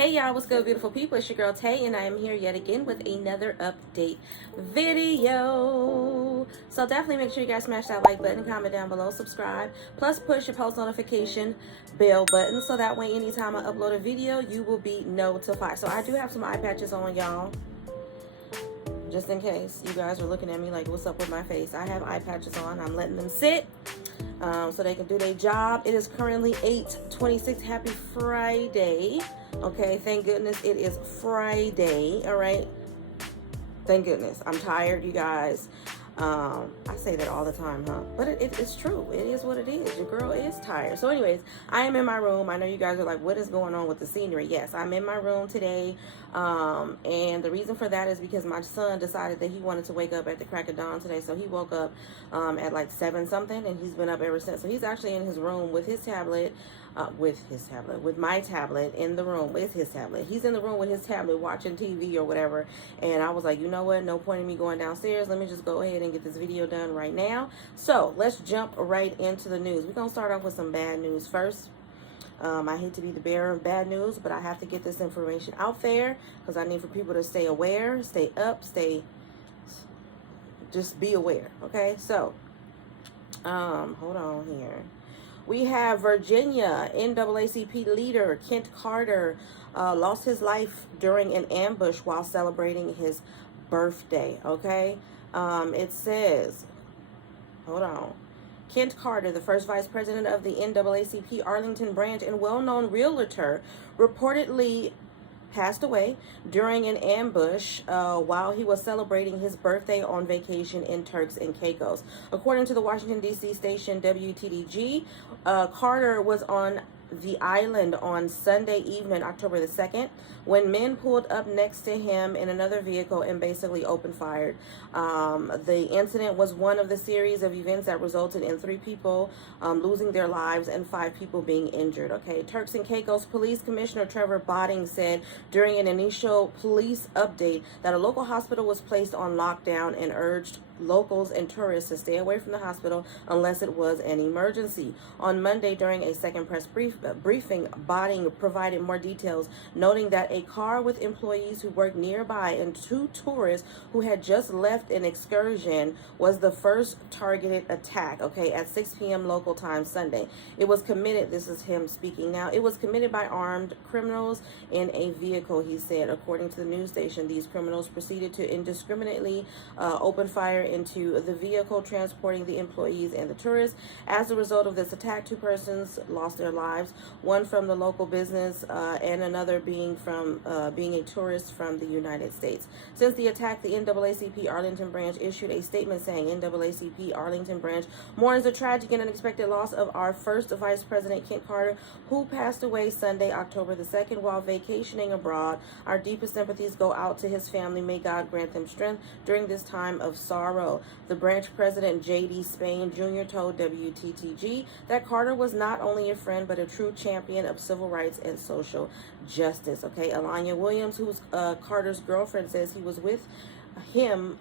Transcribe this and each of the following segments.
Hey y'all, what's good, beautiful people? It's your girl Tay, and I am here yet again with another update video. So definitely make sure you guys smash that like button, comment down below, subscribe, plus push your post notification bell button so that way anytime I upload a video, you will be notified. So I do have some eye patches on, y'all. Just in case you guys are looking at me like, what's up with my face? I have eye patches on. I'm letting them sit so they can do their job. It is currently 8:26. Happy Friday. Okay, thank goodness it is Friday. All right, thank goodness. I'm tired, you guys. I say that all the time, huh? But it's true. It is what it is. Your girl is tired. So anyways, I am in my room. I know you guys are like, what is going on with the scenery? Yes, I'm in my room today. And the reason for that is because my son decided that he wanted to wake up at the crack of dawn today. So he woke up at like 7 something, and he's been up ever since. So he's actually in his room with his tablet. With my tablet in the room with his tablet. He's in the room with his tablet watching TV or whatever. And I was like, you know what? No point in me going downstairs. Let me just go ahead and get this video done right now. So let's jump right into the news. We're going to start off with some bad news first. I hate to be the bearer of bad news, but I have to get this information out there because I need for people to stay aware, stay up, just be aware. Okay, so hold on here. We have Virginia NAACP leader Kent Carter lost his life during an ambush while celebrating his birthday. Okay, it says, hold on. Kent Carter, the first vice president of the NAACP Arlington branch and well-known realtor, reportedly passed away during an ambush while he was celebrating his birthday on vacation in Turks and Caicos. According to the Washington, D.C. station WTDG, Carter was on the island on Sunday evening, October the 2nd, when men pulled up next to him in another vehicle and basically opened fire. The incident was one of the series of events that resulted in 3 people losing their lives and 5 people being injured. Okay, Turks and Caicos Police Commissioner Trevor Botting said during an initial police update that a local hospital was placed on lockdown and urged locals and tourists to stay away from the hospital unless it was an emergency. On Monday, during a second press briefing, Botting provided more details, noting that a car with employees who worked nearby and 2 tourists who had just left an excursion was the first targeted attack, okay, at 6 p.m. local time Sunday. It was committed, this is him speaking now, it was committed by armed criminals in a vehicle, he said. According to the news station, these criminals proceeded to indiscriminately open fire into the vehicle transporting the employees and the tourists. As a result of this attack, 2 persons lost their lives, one from the local business and another being a tourist from the United States. Since the attack, the NAACP Arlington branch issued a statement saying, NAACP Arlington branch mourns the tragic and unexpected loss of our first vice president, Kent Carter, who passed away Sunday, October the 2nd, while vacationing abroad. Our deepest sympathies go out to his family. May God grant them strength during this time of sorrow. The branch president, J.D. Spain Jr., told WTTG that Carter was not only a friend, but a true champion of civil rights and social justice. Okay, Alanya Williams, who's Carter's girlfriend, says he was with him.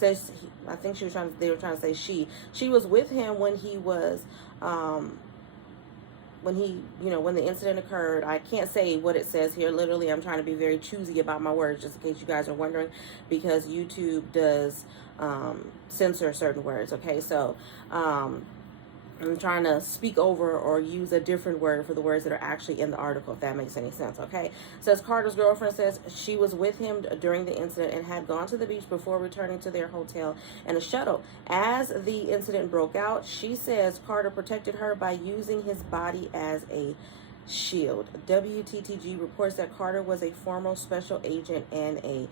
I think they were trying to say she was with him when he was when the incident occurred. I can't say what it says here. Literally, I'm trying to be very choosy about my words, just in case you guys are wondering, because YouTube does censor certain words. Okay, so I'm trying to speak over or use a different word for the words that are actually in the article, if that makes any sense. Okay, it says Carter's girlfriend says she was with him during the incident and had gone to the beach before returning to their hotel in a shuttle. As the incident broke out, she says Carter protected her by using his body as a shield. WTTG reports that Carter was a former special agent and a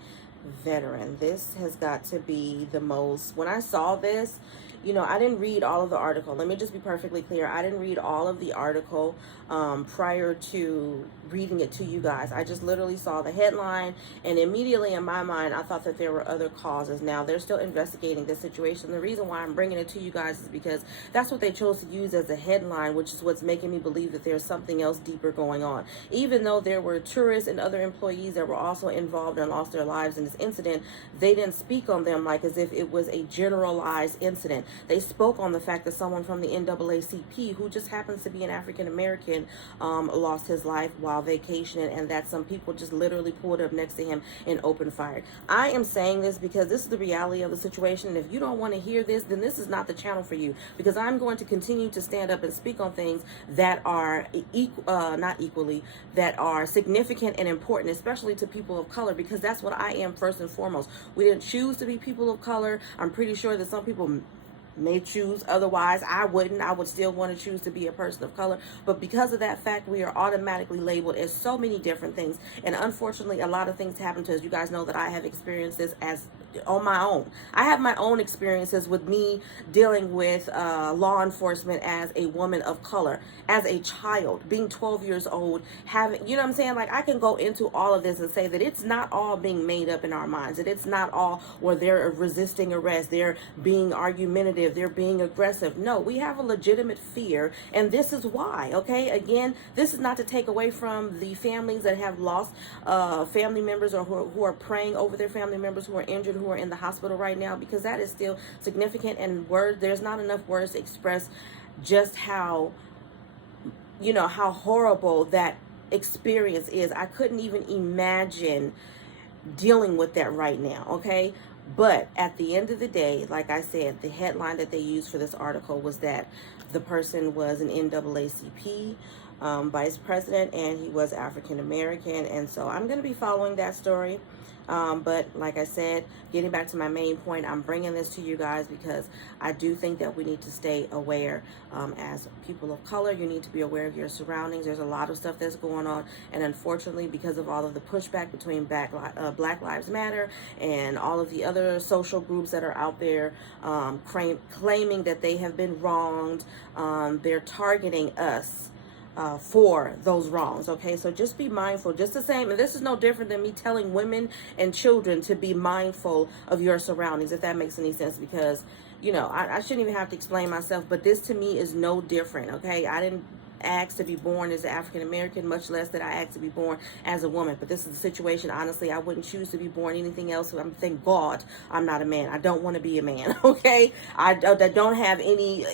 veteran. This has got to be the most, when I saw this, I didn't read all of the article. Let me just be perfectly clear. I didn't read all of the article prior to reading it to you guys. I just literally saw the headline, and immediately in my mind, I thought that there were other causes. Now, they're still investigating this situation. The reason why I'm bringing it to you guys is because that's what they chose to use as a headline, which is what's making me believe that there's something else deeper going on. Even though there were tourists and other employees that were also involved and lost their lives in this incident, they didn't speak on them like as if it was a generalized incident. They spoke on the fact that someone from the NAACP, who just happens to be an African American, lost his life while vacationing, and that some people just literally pulled up next to him and opened fire. I am saying this because this is the reality of the situation. And if you don't want to hear this, then this is not the channel for you, because I'm going to continue to stand up and speak on things that are not equally, that are significant and important, especially to people of color, because that's what I am first and foremost. We didn't choose to be people of color. I'm pretty sure that some people may choose otherwise. I wouldn't. I would still want to choose to be a person of color, but because of that fact, we are automatically labeled as so many different things. And unfortunately, a lot of things happen to us. You guys know that I have experienced this as on my own. I have my own experiences with me dealing with law enforcement as a woman of color, as a child, being 12 years old, having, you know what I'm saying? Like, I can go into all of this and say that it's not all being made up in our minds, that it's not all where they're resisting arrest, they're being argumentative, they're being aggressive. No, we have a legitimate fear, and this is why, okay? Again, this is not to take away from the families that have lost family members, or who are praying over their family members who are injured, who are in the hospital right now, because that is still significant, and there's not enough words to express just how, you know, how horrible that experience is. I couldn't even imagine dealing with that right now, okay? But at the end of the day, like I said, the headline that they used for this article was that the person was an NAACP vice president, and he was African American. And so I'm going to be following that story. But like I said, getting back to my main point, I'm bringing this to you guys because I do think that we need to stay aware. As people of color, you need to be aware of your surroundings. There's a lot of stuff that's going on, and unfortunately, because of all of the pushback between Black Lives Matter and all of the other social groups that are out there claiming that they have been wronged, they're targeting us for those wrongs. Okay, so just be mindful, just the same. And this is no different than me telling women and children to be mindful of your surroundings, if that makes any sense, because, you know, I shouldn't even have to explain myself, but this to me is no different. Okay, I didn't ask to be born as an African American, much less that I asked to be born as a woman. But this is the situation. Honestly, I wouldn't choose to be born anything else. Thank God I'm not a man. I don't want to be a man. Okay, I don't have any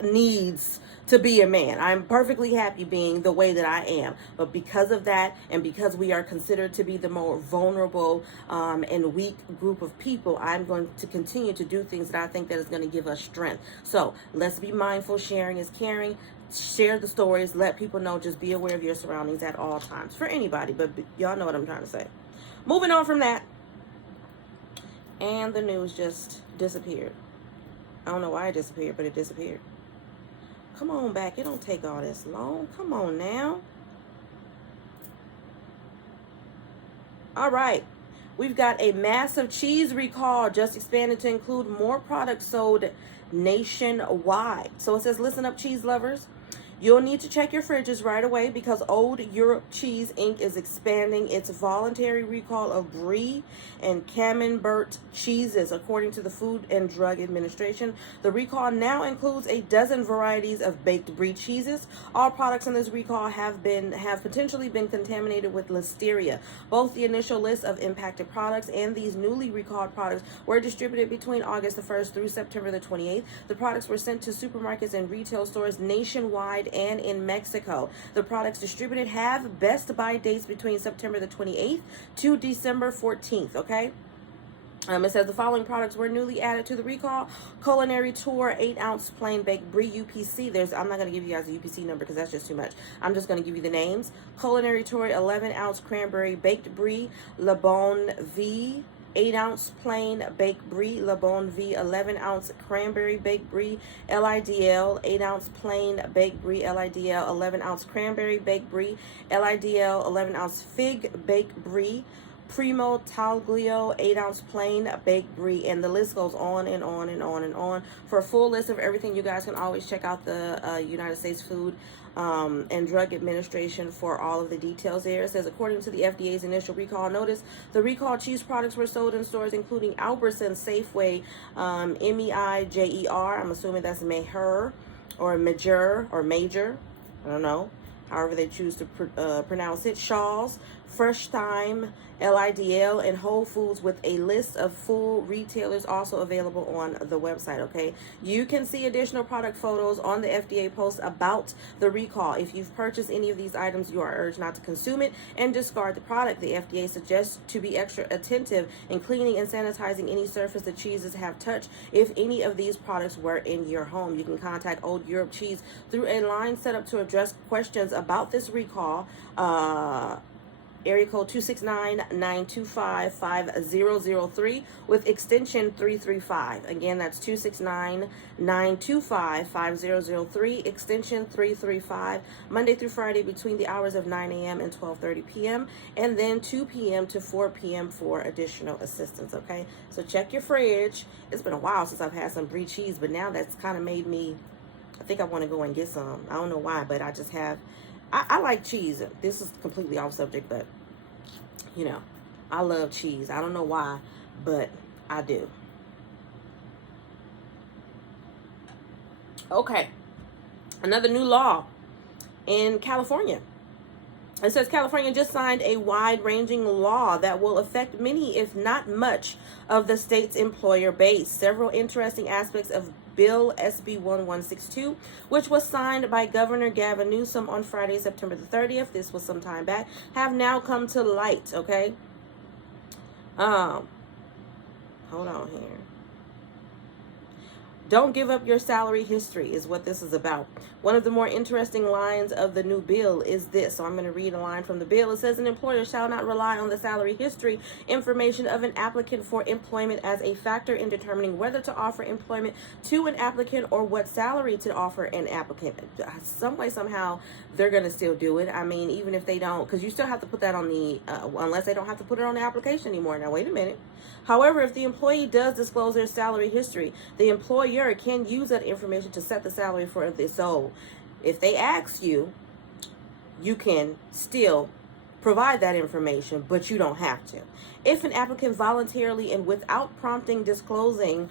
needs to be a man. I'm perfectly happy being the way that I am. But because of that, and because we are considered to be the more vulnerable and weak group of people, I'm going to continue to do things that I think that is going to give us strength. So let's be mindful. Sharing is caring. Share the stories. Let people know. Just be aware of your surroundings at all times. For anybody, but y'all know what I'm trying to say. Moving on from that. And the news just disappeared. I don't know why it disappeared, but it disappeared. Come on back. It don't take all this long. Come on now. All right. We've got a massive cheese recall just expanded to include more products sold nationwide. So it says, listen up, cheese lovers. You'll need to check your fridges right away because Old Europe Cheese Inc. is expanding its voluntary recall of Brie and Camembert cheeses, according to the Food and Drug Administration. The recall now includes a dozen varieties of baked Brie cheeses. All products in this recall have potentially been contaminated with Listeria. Both the initial list of impacted products and these newly recalled products were distributed between August the 1st through September the 28th. The products were sent to supermarkets and retail stores nationwide and in Mexico. The products distributed have best buy dates between September the 28th to December 14th, okay? It says the following products were newly added to the recall. Culinary Tour 8-ounce plain baked Brie UPC. I'm not going to give you guys a UPC number because that's just too much. I'm just going to give you the names. Culinary Tour 11-ounce cranberry baked Brie, Le Bon V 8-ounce plain baked Brie, Le Bon V 11-ounce cranberry baked Brie, LIDL 8-ounce plain baked Brie, LIDL 11-ounce cranberry baked Brie, LIDL 11-ounce fig baked Brie, Primo Taglio 8-ounce plain baked Brie, and the list goes on and on and on and on. For a full list of everything, you guys can always check out the United States Food and Drug Administration for all of the details there. It says, according to the FDA's initial recall notice, the recalled cheese products were sold in stores including Albertsons, Safeway, MEIJER, I'm assuming that's Meijer or Major or Major, I don't know, however they choose to pronounce it, Shaw's, Fresh Thyme, LIDL, and Whole Foods, with a list of full retailers also available on the website, okay? You can see additional product photos on the FDA post about the recall. If you've purchased any of these items, you are urged not to consume it and discard the product. The FDA suggests to be extra attentive in cleaning and sanitizing any surface the cheeses have touched if any of these products were in your home. You can contact Old Europe Cheese through a line set up to address questions about this recall. Area code 269-925-5003 with extension 335. Again, that's 269-925-5003, extension 335, Monday through Friday between the hours of 9 a.m. and 12:30 p.m. and then 2 p.m. to 4 p.m. for additional assistance, okay? So check your fridge. It's been a while since I've had some brie cheese, but now that's kind of made me, I think I want to go and get some. I don't know why, but I just have, I like cheese. This is completely off subject, but you know, I love cheese. I don't know why, but I do. Okay. Another new law in California. It says California just signed a wide-ranging law that will affect many, if not much, of the state's employer base. Several interesting aspects of Bill SB 1162, which was signed by Governor Gavin Newsom on Friday, September the 30th, this was some time back, have now come to light, okay? Hold on here. Don't give up your salary history is what this is about. One of the more interesting lines of the new bill is this. So I'm going to read a line from the bill. It says, an employer shall not rely on the salary history information of an applicant for employment as a factor in determining whether to offer employment to an applicant or what salary to offer an applicant. Some way, somehow, they're going to still do it. I mean, even if they don't, because you still have to put that on the, unless they don't have to put it on the application anymore. Now, wait a minute. However, if the employee does disclose their salary history, the employer can use that information to set the salary for this. So if they ask you, you can still provide that information, but you don't have to. If an applicant voluntarily and without prompting discloses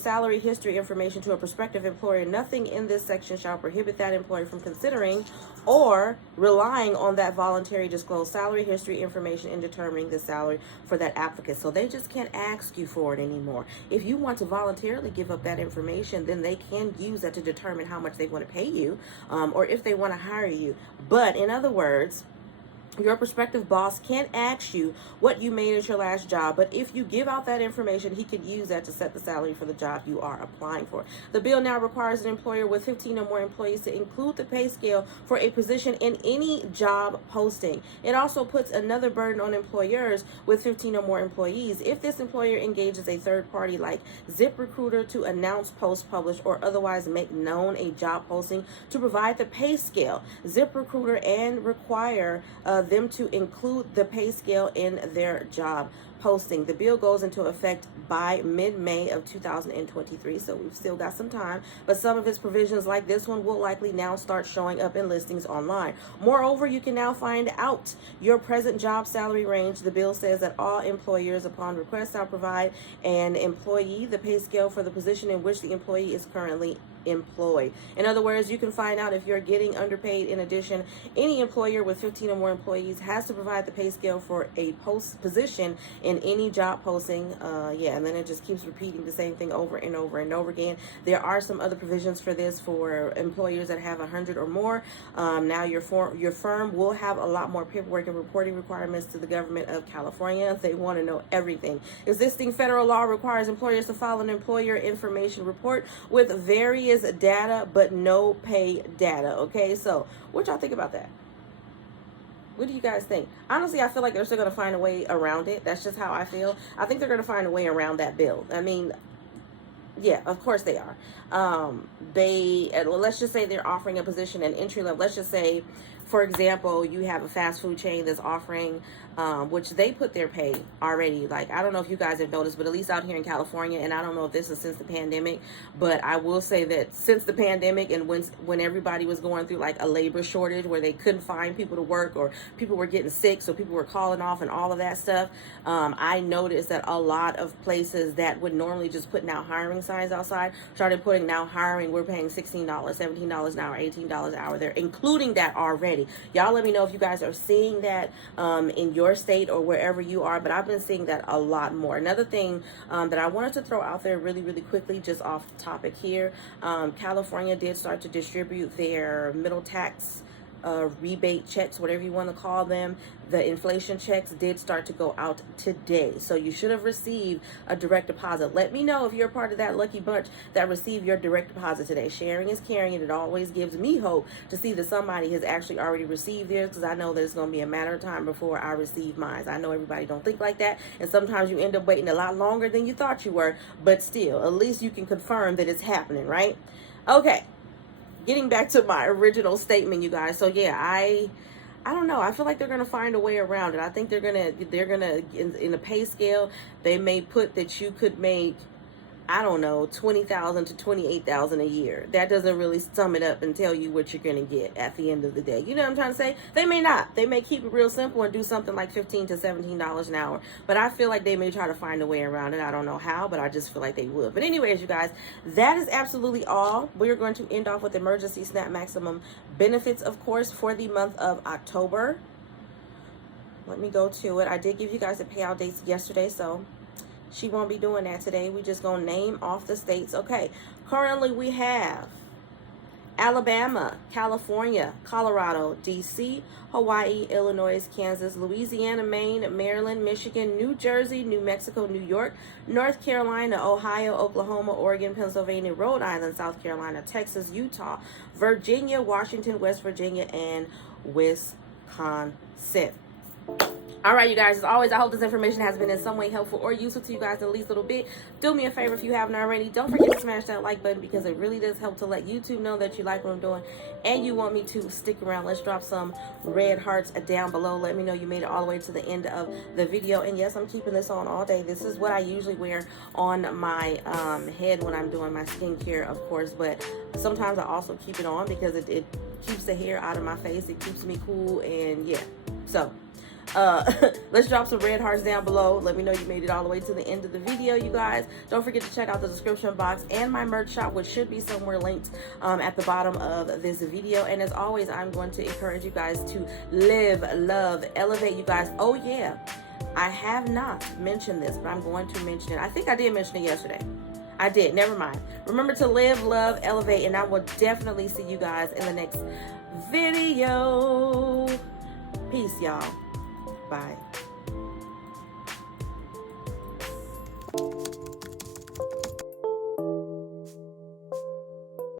salary history information to a prospective employer, nothing in this section shall prohibit that employer from considering or relying on that voluntary disclosed salary history information in determining the salary for that applicant. So they just can't ask you for it anymore. If you want to voluntarily give up that information, then they can use that to determine how much they want to pay you, or if they want to hire you. But in other words, your prospective boss can't ask you what you made at your last job, but if you give out that information, he could use that to set the salary for the job you are applying for. The bill now requires an employer with 15 or more employees to include the pay scale for a position in any job posting. It also puts another burden on employers with 15 or more employees if this employer engages a third party like ZipRecruiter to announce, post, publish, or otherwise make known a job posting to provide the pay scale. ZipRecruiter and require them to include the pay scale in their job posting. The bill goes into effect by mid-May of 2023, so we've still got some time, but some of its provisions like this one will likely now start showing up in listings online. Moreover, you can now find out your present job salary range. The bill says that all employers upon request shall provide an employee the pay scale for the position in which the employee is currently employed. In other words, you can find out if you're getting underpaid. In addition, any employer with 15 or more employees has to provide the pay scale for a position in any job posting. And then it just keeps repeating the same thing over and over and over again. There are some other provisions for this for employers that have 100 or more. Now your firm will have a lot more paperwork and reporting requirements to the government of California. They want to know everything. Existing federal law requires employers to file an employer information report with various data but no pay data. Okay, so what y'all think about that? What do you guys think? Honestly, I feel like they're still going to find a way around it. That's just how I feel. I think they're going to find a way around that bill. I mean, yeah, of course they are. Let's just say they're offering a position at entry level. Let's just say, for example, you have a fast food chain that's offering, which they put their pay already. Like, I don't know if you guys have noticed, but at least out here in California, and I don't know if this is since the pandemic, but I will say that since the pandemic and when everybody was going through like a labor shortage where they couldn't find people to work or people were getting sick, so people were calling off and all of that stuff, I noticed that a lot of places that would normally just put now hiring signs outside started putting now hiring, we're paying $16, $17 an hour, $18 an hour. They're including that already. already. Y'all let me know if you guys are seeing that in your state or wherever you are, but I've been seeing that a lot more. Another thing that I wanted to throw out there really, really quickly, just off topic here, California did start to distribute their middle tax rebate checks, whatever you want to call them. The inflation checks did start to go out today. So you should have received a direct deposit. Let me know if you're part of that lucky bunch that received your direct deposit today. Sharing is caring, and it always gives me hope to see that somebody has actually already received theirs, because I know that it's going to be a matter of time before I receive mine. I know everybody don't think like that, and sometimes you end up waiting a lot longer than you thought you were, but still, at least you can confirm that it's happening, right? Okay. Getting back to my original statement, you guys. So yeah, I don't know. I feel like they're gonna find a way around it. I think they're gonna in the pay scale, they may put that you could make, I don't know, $20,000 to $28,000 a year. That doesn't really sum it up and tell you what you're gonna get at the end of the day. You know what I'm trying to say? They may not. They may keep it real simple and do something like $15 to $17 an hour. But I feel like they may try to find a way around it. I don't know how, but I just feel like they would. But anyways, you guys, that is absolutely all. We're going to end off with emergency SNAP maximum benefits, of course, for the month of October. Let me go to it. I did give you guys the payout dates yesterday, so she won't be doing that today. We just gonna name off the states. Okay, currently we have Alabama, California, Colorado, DC, Hawaii, Illinois, Kansas, Louisiana, Maine, Maryland, Michigan, New Jersey, New Mexico, New York, North Carolina, Ohio, Oklahoma, Oregon, Pennsylvania, Rhode Island, South Carolina, Texas, Utah, Virginia, Washington, West Virginia, and Wisconsin. All right, you guys, as always, I hope this information has been in some way helpful or useful to you guys at least a little bit. Do me a favor if you haven't already. Don't forget to smash that like button, because it really does help to let YouTube know that you like what I'm doing and you want me to stick around. Let's drop some red hearts down below. Let me know you made it all the way to the end of the video. And yes, I'm keeping this on all day. This is what I usually wear on my head when I'm doing my skincare, of course. But sometimes I also keep it on because it keeps the hair out of my face. It keeps me cool, and yeah. So let's drop some red hearts down below. Let me know you made it all the way to the end of the video, you guys. Don't forget to check out the description box and my merch shop, which should be somewhere linked at the bottom of this video. And as always, I'm going to encourage you guys to live, love, elevate, you guys. Oh yeah, I have not mentioned this, but I'm going to mention it. I think I did mention it yesterday. I did. Never mind. Remember to live, love, elevate, and I will definitely see you guys in the next video. Peace, y'all. Bye.